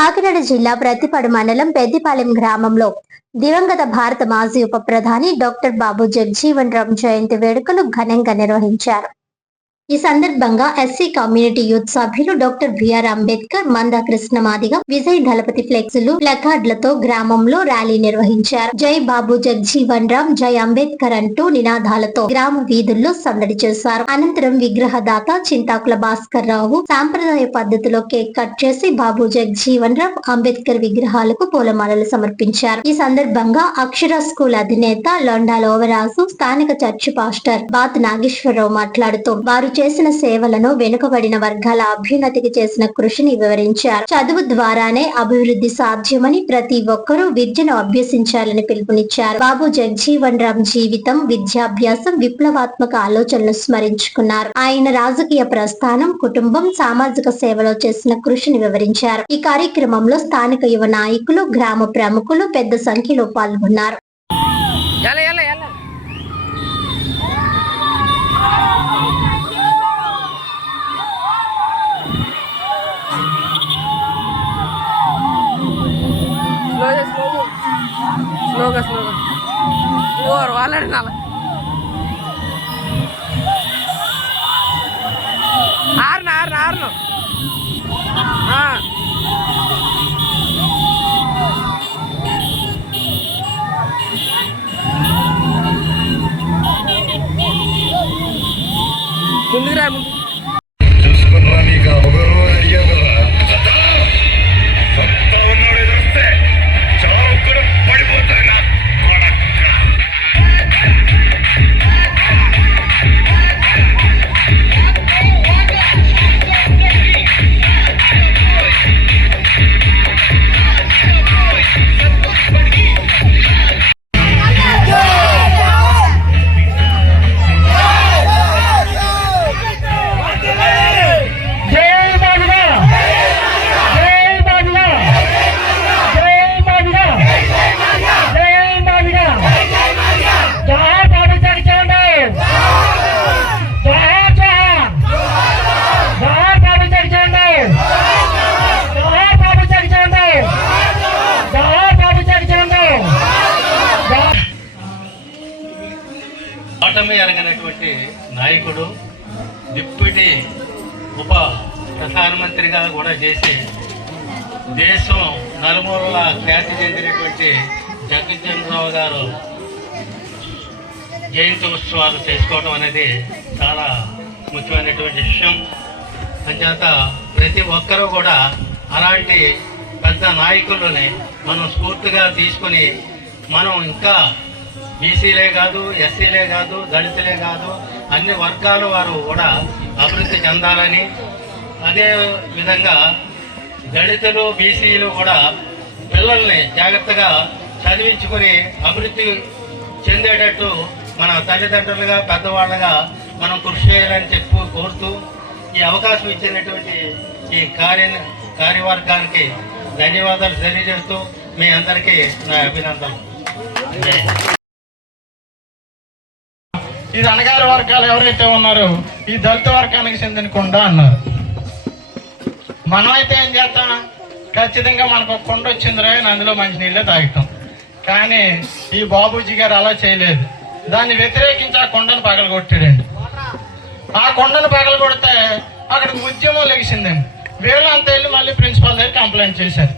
కాకినాడ జిల్లా ప్రతిపాడు మండలం పెద్దిపాలెం గ్రామంలో దివంగత భారత మాజీ ఉప ప్రధాని డాక్టర్ బాబు జగజీవన్ రామ్ జయంతి వేడుకలు ఘనంగా నిర్వహించారు. ఈ సందర్భంగా ఎస్సీ కమ్యూనిటీ యూత్ సభ్యులు డాక్టర్ బిఆర్ అంబేద్కర్, మందా కృష్ణమాదిగ, విజయ్ దళపతి ఫ్లెక్సులు, ప్లకార్డులతో గ్రామంలో ర్యాలీ నిర్వహించారు. జై బాబు జగజీవన్ రామ్, జై అంబేద్కర్ అంటూ నినాదాలతో గ్రామ వీధుల్లో సందడి చేశారు. అనంతరం విగ్రహదాత చింతాకుల భాస్కర్ రావు సాంప్రదాయ పద్ధతిలో కేక్ కట్ చేసి బాబు జగజీవన్ రామ్, అంబేద్కర్ విగ్రహాలకు పూలమాలలు సమర్పించారు. ఈ సందర్భంగా అక్షర స్కూల్ అధినేత లొండాల ఓవరాజు, స్థానిక చర్చి పాస్టర్ బాత్ నాగేశ్వరరావు మాట్లాడుతూ వారు చేసిన సేవలను, వెనుకబడిన వర్గాల అభ్యున్నతికి చేసిన కృషిని వివరించారు. చదువు ద్వారానే అభివృద్ధి సాధ్యమని, ప్రతి ఒక్కరూ విద్యను అభ్యసించాలని పిలుపునిచ్చారు. బాబు జగజీవన్ రామ్ జీవితం, విద్యాభ్యాసం, విప్లవాత్మక ఆలోచనలు స్మరించుకున్నారు. ఆయన రాజకీయ ప్రస్థానం, కుటుంబం, సామాజిక సేవలో చేసిన కృషిని వివరించారు. ఈ కార్యక్రమంలో స్థానిక యువ నాయకులు, గ్రామ ప్రముఖులు పెద్ద సంఖ్యలో పాల్గొన్నారు. స్లోగా వాళ్ళని ఆరును ముందుకు రా ముందు చూసుకున్నా నీకు ఆటమి ఎరగనటువంటి నాయకుడు, డిప్యూటీ ఉప ప్రధానమంత్రిగా కూడా చేసి దేశం నలుమూలల ఖ్యాతి చెందినటువంటి జగజీవన్ రామ్ గారు జయంతి ఉత్సవాలు చేసుకోవడం అనేది చాలా ముఖ్యమైనటువంటి విషయం. అంచేత ప్రతి ఒక్కరూ కూడా అలాంటి పెద్ద నాయకులని మనం స్ఫూర్తిగా తీసుకుని మనం ఇంకా బీసీలే కాదు, ఎస్సీలే కాదు, దళితులే కాదు, అన్ని వర్గాల వారు కూడా అభివృద్ధి చెందాలని, అదే విధంగా దళితులు, బీసీలు కూడా పిల్లల్ని జాగ్రత్తగా చదివించుకొని అభివృద్ధి చెందేటట్టు మన తల్లిదండ్రులుగా, పెద్దవాళ్ళగా మనం కృషి చేయాలని చెప్పి కోరుతూ ఈ అవకాశం ఇచ్చినటువంటి ఈ కార్యవర్గానికి ధన్యవాదాలు తెలియజేస్తూ మీ అందరికీ నా అభినందనలు. ఇది అణగారి వర్గాలు ఎవరైతే ఉన్నారో ఈ దళిత వర్గానికి చెందిన కొండ అన్నారు. మనమైతే ఏం చేస్తాం, ఖచ్చితంగా మనకు ఒక కొండ వచ్చిందిరా, అందులో మంచినీళ్ళే తాగుతాం. కానీ ఈ బాబూజీ గారు అలా చేయలేదు. దాన్ని వ్యతిరేకించి ఆ కొండను పగలగొట్టాడండి. ఆ కొండను పగలగొడితే అక్కడ ఉద్యమం లెగిసిందండి. వీళ్ళంతా వెళ్ళి మళ్ళీ ప్రిన్సిపాల్ దగ్గర కంప్లైంట్ చేశారు.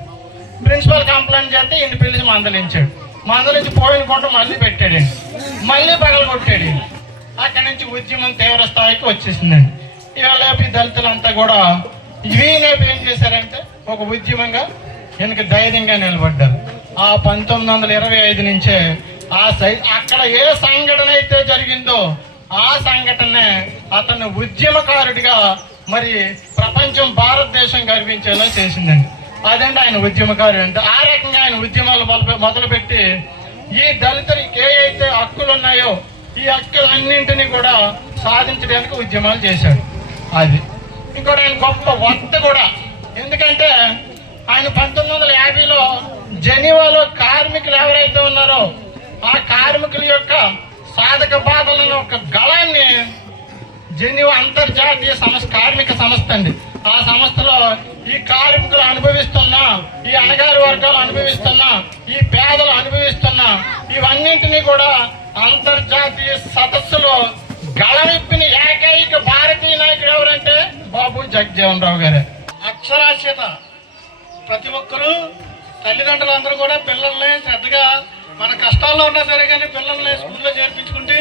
ప్రిన్సిపాల్ కంప్లైంట్ చేస్తే ఈయన పిలిచి మందలించాడు. మందలించి పోయిన కొండ మళ్ళీ పెట్టాడండి, మళ్ళీ పగలగొట్టాడు. అక్కడి నుంచి ఉద్యమం తీవ్ర స్థాయికి వచ్చేసిందండి. ఇవాళ ఈ దళితులంతా కూడా వీనేపు ఏం చేశారంటే ఒక ఉద్యమంగా వెనక ధైర్యంగా నిలబడ్డారు. ఆ 1925 నుంచే అక్కడ ఏ సంఘటన అయితే జరిగిందో ఆ సంఘటనే అతను ఉద్యమకారుడిగా మరి ప్రపంచం, భారతదేశం గర్వించేలా చేసిందండి. అదండి ఆయన ఉద్యమకారుడు అంటే. ఆ రకంగా ఆయన ఉద్యమాలు మొదలుపెట్టి ఈ దళితులకి ఏ అయితే హక్కులు ఉన్నాయో ఈ హక్కులన్నింటినీ కూడా సాధించడానికి ఉద్యమాలు చేశాడు. అది ఇంకోటి ఆయన గొప్ప వర్త కూడా. ఎందుకంటే ఆయన 1950లో జెనీవాలో కార్మికులు ఎవరైతే ఉన్నారో ఆ కార్మికుల యొక్క సాధక బాధలను ఒక గళాన్ని జెనీవా అంతర్జాతీయ కార్మిక సంస్థ అండి. ఆ సంస్థలో ఈ కార్మికులు అనుభవిస్తున్న ఈ అణగారి వర్గాలు అనుభవిస్తున్న, ఈ పేదలు అనుభవిస్తున్న ఇవన్నింటినీ కూడా అంతర్జాతీయ సదస్సులో గళవిప్పిన ఏకైక భారతీయ నాయకుడు ఎవరంటే బాబు జగజ్జీవన్ రావు గారే. అక్షరాస్యత ప్రతి ఒక్కరూ తల్లిదండ్రులు అందరూ కూడా పిల్లల్ని శ్రద్ధగా మన కష్టాల్లో ఉన్నా సరే కానీ పిల్లల్ని స్కూల్లో చేర్పించుకుంటే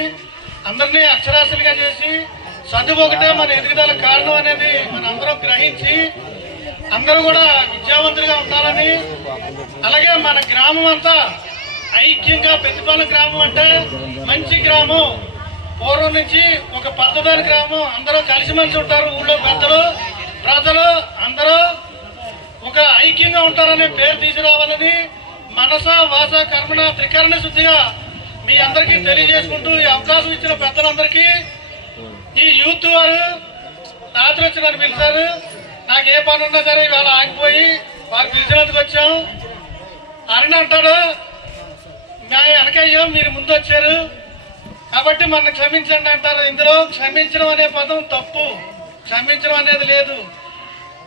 అందరినీ అక్షరాస్యులుగా చేసి చదువు ఒకటే మన ఎదుగుదల కారణం అనేది మన అందరం గ్రహించి అందరూ కూడా విద్యావంతులుగా ఉండాలని, అలాగే మన గ్రామం అంతా ఐక్యంగా పెద్దపాలెం గ్రామం అంటే మంచి గ్రామం, పూర్వం నుంచి ఒక పద్ధతి గ్రామం, అందరూ కలిసిమెలిసి ఉంటారు, ఊళ్ళో పెద్దలు ప్రజలు అందరూ ఒక ఐక్యంగా ఉంటారనే పేరు తీసుకురావాలని మనస వాస కర్మణ త్రికరణ శుద్ధిగా మీ అందరికీ తెలియజేసుకుంటూ ఈ అవకాశం ఇచ్చిన పెద్దలందరికీ, ఈ యూత్ వారు రాత్రి వచ్చి నన్ను పిలిచారు. నాకు ఏ పని ఉన్నా సరే ఇవాళ ఆగిపోయి వారు పిలిచినందుకు వచ్చాం. అరుణ్ అంటాడు, మా వెనకయ్యో మీరు ముందు వచ్చారు కాబట్టి మన క్షమించండి అంటారు. ఇందులో క్షమించడం అనే పదం తప్పు, క్షమించడం అనేది లేదు.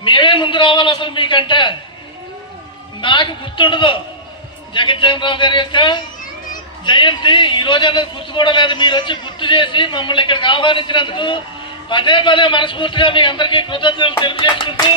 మేమే ముందు రావాలి. అసలు మీకంటే నాకు గుర్తుండదు జగజ్జీవన్ రావు గారి యొక్క జయంతి ఈ రోజు అనేది గుర్తు కూడా లేదు. మీరు వచ్చి గుర్తు చేసి మమ్మల్ని ఇక్కడికి ఆహ్వానించినందుకు పదే పదే మనస్ఫూర్తిగా మీ అందరికీ కృతజ్ఞతలు తెలియజేసుకుంటూ